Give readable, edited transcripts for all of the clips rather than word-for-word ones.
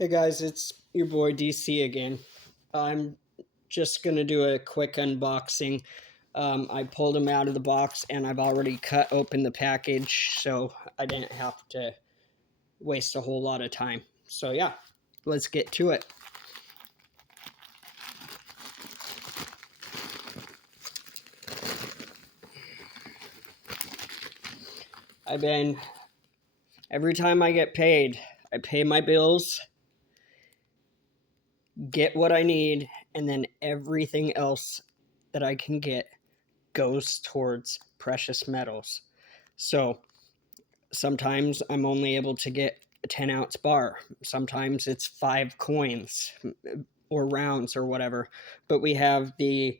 Hey guys, it's your boy DC again. I'm just gonna do a quick unboxing. I pulled them out of the box and I've already cut open the package, so I didn't have to waste a whole lot of time. So yeah, let's get to it. Every time I get paid, I pay my bills, get what I need, and then everything else that I can get goes towards precious metals. So sometimes I'm only able to get a 10-ounce bar. Sometimes it's 5 coins or rounds or whatever. But we have the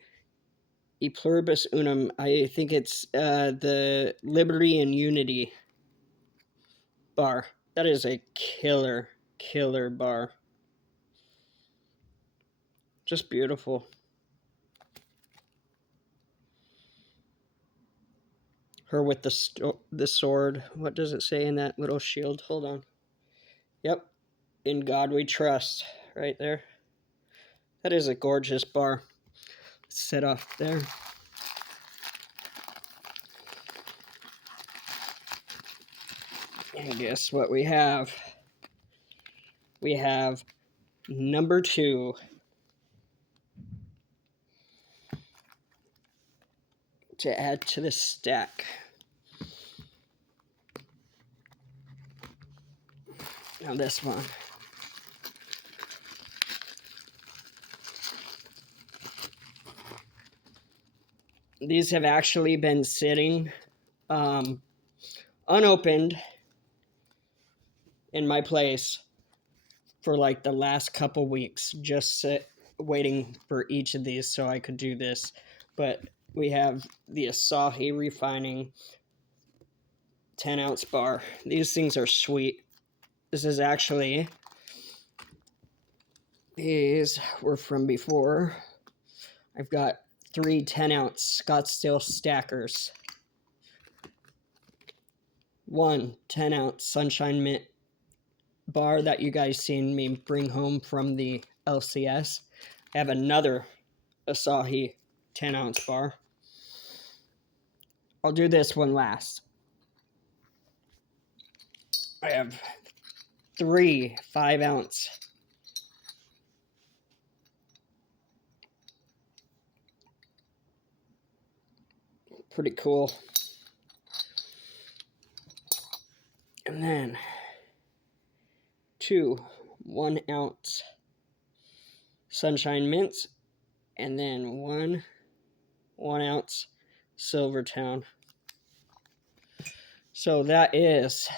E Pluribus Unum. I think it's the Liberty and Unity bar. That is a killer bar. Just beautiful. Her with the sword. What does it say in that little shield? Hold on. Yep. In God we trust. Right there. That is a gorgeous bar. Set off there. And guess what we have? We have number 2. To add to the stack. Now this one. These have actually been sitting unopened in my place for like the last couple weeks, just waiting for each of these so I could do this. But we have the Asahi Refining 10-ounce bar. These things are sweet. This is actually, these were from before. I've got 3 10-ounce Scottsdale stackers. 1 10-ounce Sunshine Mint bar that you guys seen me bring home from the LCS. I have another Asahi 10-ounce bar. I'll do this one last. I have 3 5-ounce pretty cool. And then 2 1-ounce Sunshine Mints, and then 1 1-ounce Silvertown. So that is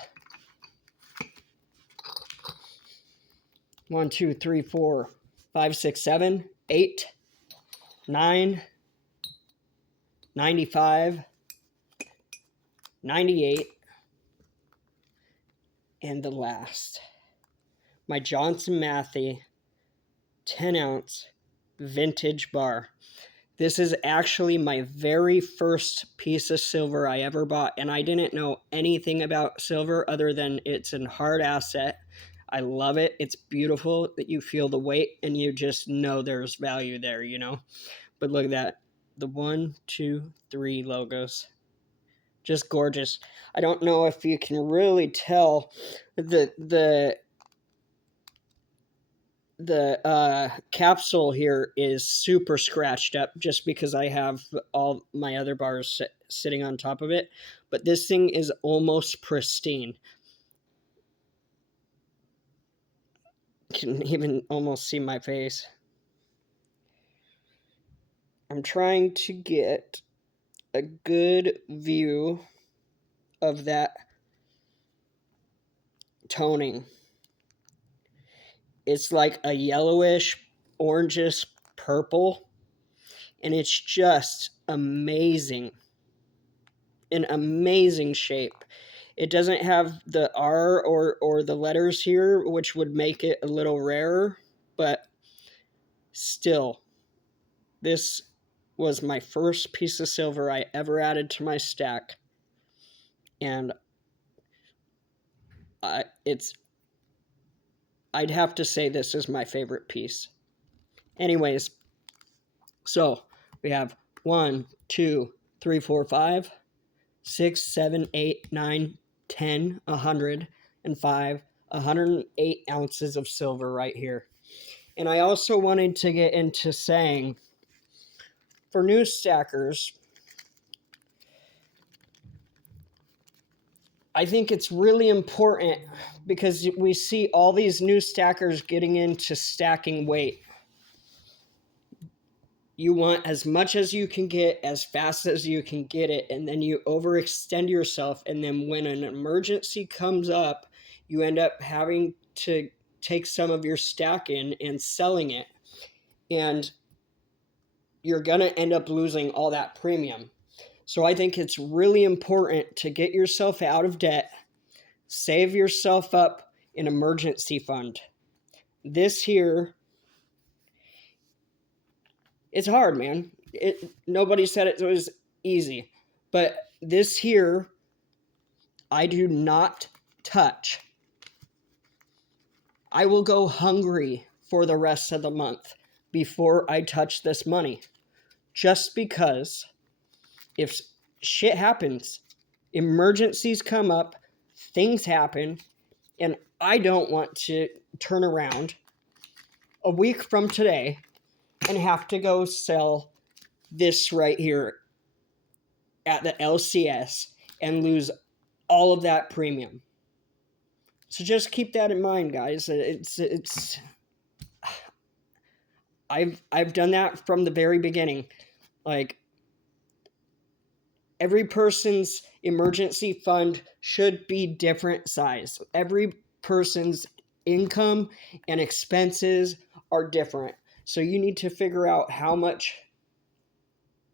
1 2 3 4 5 6 7 8 9 95 98, and the last, my Johnson Matthey 10-ounce vintage bar. This is actually my very first piece of silver I ever bought, and I didn't know anything about silver other than it's a hard asset. I love it. It's beautiful that you feel the weight and you just know there's value there, you know. But look at that. The 1, 2, 3 logos. Just gorgeous. I don't know if you can really tell the capsule here is super scratched up just because I have all my other bars sitting on top of it, but this thing is almost pristine. You can even almost see my face. I'm trying to get a good view of that toning. It's like a yellowish, orangish purple, and it's just amazing. An amazing shape. It doesn't have the R or the letters here, which would make it a little rarer, but still, this was my first piece of silver I ever added to my stack, and it's I'd have to say this is my favorite piece. Anyways, so we have 1, 2, 3, 4, 5, 6, 7, 8, 9, 10, 105, 108 ounces of silver right here. And I also wanted to get into saying, for new stackers, I think it's really important because we see all these new stackers getting into stacking weight. You want as much as you can get, as fast as you can get it, and then you overextend yourself. And then when an emergency comes up, you end up having to take some of your stack in and selling it. And you're going to end up losing all that premium. So I think it's really important to get yourself out of debt, save yourself up an emergency fund. This here, it's hard, man. Nobody said it was easy. But this here, I do not touch. I will go hungry for the rest of the month before I touch this money. Just because if shit happens, emergencies come up, things happen, and I don't want to turn around a week from today and have to go sell this right here at the LCS and lose all of that premium. So just keep that in mind, guys. I've done that from the very beginning. Like, every person's emergency fund should be different size. Every person's income and expenses are different. So you need to figure out how much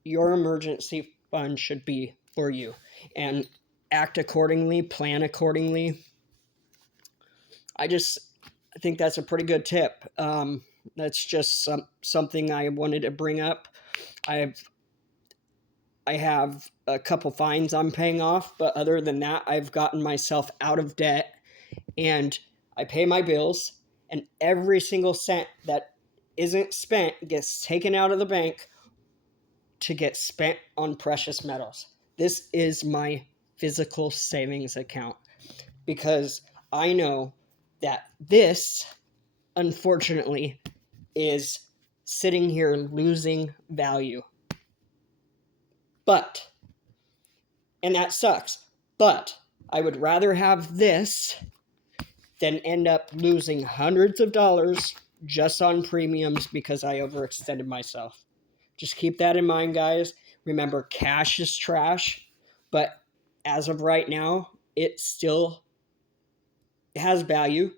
your emergency fund should be for you and act accordingly, plan accordingly. I think that's a pretty good tip. That's just something I wanted to bring up. I have a couple fines I'm paying off, but other than that, I've gotten myself out of debt, and I pay my bills, and every single cent that isn't spent gets taken out of the bank to get spent on precious metals. This is my physical savings account because I know that this, unfortunately, is sitting here losing value. And that sucks, but I would rather have this than end up losing hundreds of dollars just on premiums because I overextended myself. Just keep that in mind, guys. Remember, cash is trash, but as of right now, it still has value.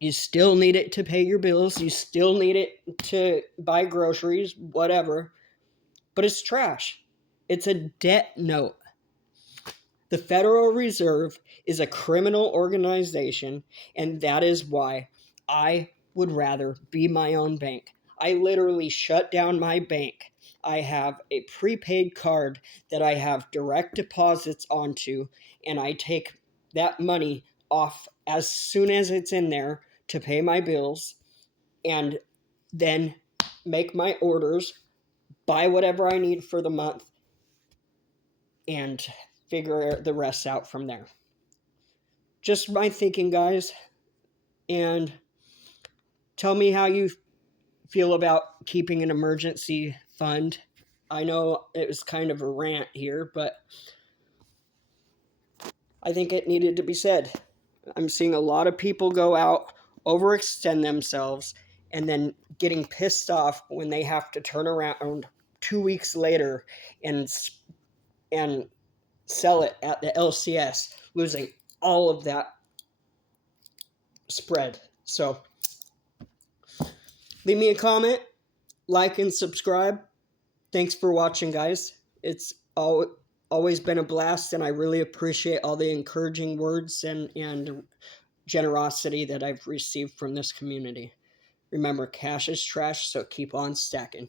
You still need it to pay your bills. You still need it to buy groceries, whatever. But it's trash. It's a debt note. The Federal Reserve is a criminal organization, and that is why I would rather be my own bank. I literally shut down my bank. I have a prepaid card that I have direct deposits onto, and I take that money off as soon as it's in there to pay my bills, and then make my orders, buy whatever I need for the month, and figure the rest out from there. Just my thinking, guys. And tell me how you feel about keeping an emergency fund. I know it was kind of a rant here, but I think it needed to be said. I'm seeing a lot of people go out, overextend themselves, and then getting pissed off when they have to turn around 2 weeks later and sell it at the LCS, losing all of that spread. So leave me a comment, like, and subscribe. Thanks for watching, guys. It's always been a blast, and I really appreciate all the encouraging words and generosity that I've received from this community. Remember, cash is trash, so keep on stacking.